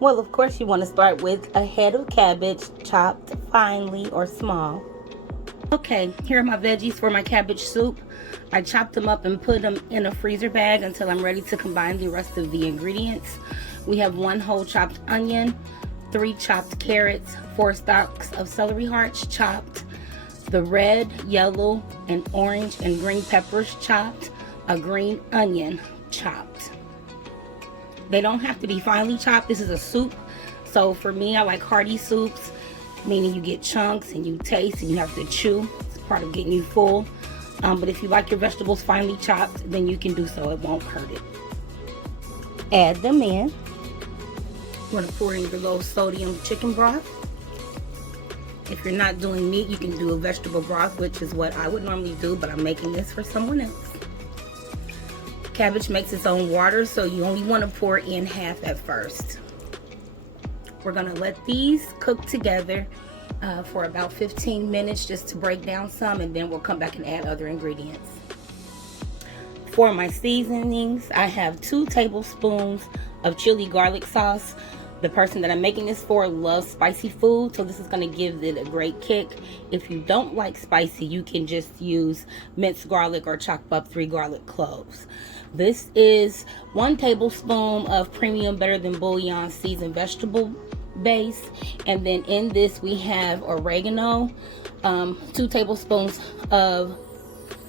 Well, of course, you want to start with a head of cabbage chopped finely or small. Okay, here are my veggies for my cabbage soup. I chopped them up and put them in a freezer bag until I'm ready to combine the rest of the ingredients. We have 1 whole chopped onion, 3 chopped carrots, 4 stalks of celery hearts chopped, the red, yellow, and orange and green peppers chopped, a green onion chopped. They don't have to be finely chopped. This is a soup, so for me, I like hearty soups, meaning you get chunks and you taste and you have to chew. It's part of getting you full. But if you like your vegetables finely chopped, then you can do so. It won't hurt it. Add them in. I'm going to pour in your low sodium chicken broth. If you're not doing meat, you can do a vegetable broth, which is what I would normally do, but I'm making this for someone else. Cabbage makes its own water, so you only want to pour in half at first. We're going to let these cook together for about 15 minutes just to break down some, and then we'll come back and add other ingredients. For my seasonings, I have 2 tablespoons of chili garlic sauce. The person that I'm making this for loves spicy food, so this is going to give it a great kick. If you don't like spicy, you can just use minced garlic or chop up 3 garlic cloves. This is 1 tablespoon of premium Better Than Bouillon seasoned vegetable base, and then in this we have oregano, 2 tablespoons of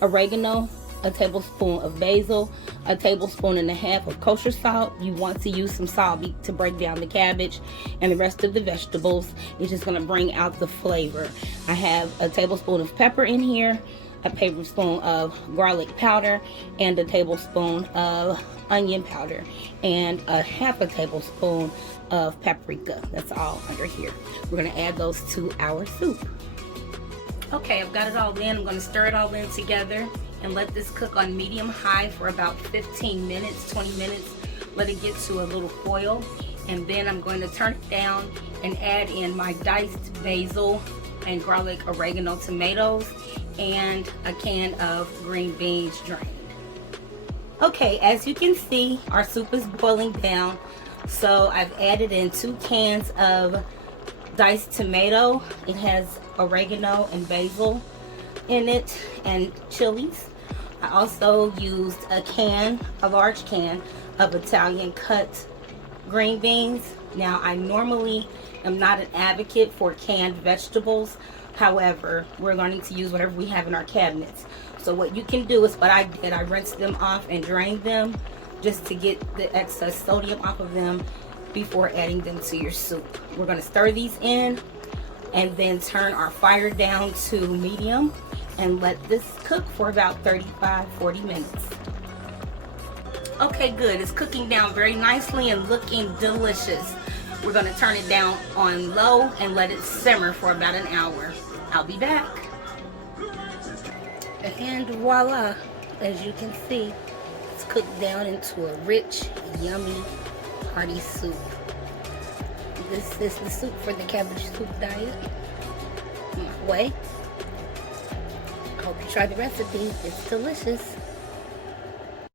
oregano, a tablespoon of basil, a tablespoon and a half of kosher salt. You want to use some salt to break down the cabbage, and the rest of the vegetables is just going to bring out the flavor. I have a tablespoon of pepper in here, a tablespoon of garlic powder, and a tablespoon of onion powder, and a half a tablespoon of paprika. That's all under here. We're going to add those to our soup. Okay, I've got it all in. I'm going to stir it all in together and let this cook on medium-high for about 15 minutes, 20 minutes. Let it get to a little boil, and then I'm going to turn it down and add in my diced basil and garlic, oregano, tomatoes, and a can of green beans drained. Okay, as you can see, our soup is boiling down, so I've added in 2 cans of diced tomato. It has oregano and basil in it, and chilies. I also used a large can of Italian cut green beans. Now, I normally am not an advocate for canned vegetables. However, we're learning to use whatever we have in our cabinets. So what you can do is what I did. I rinsed them off and drained them just to get the excess sodium off of them before adding them to your soup. We're going to stir these in and then turn our fire down to medium and let this cook for about 35-40 minutes. Okay, good. It's cooking down very nicely and looking delicious. We're going to turn it down on low and let it simmer for about an hour. I'll be back. And voila, as you can see, it's cooked down into a rich, yummy, hearty soup. This is the soup for the cabbage soup diet. My way. I hope you try the recipe. It's delicious.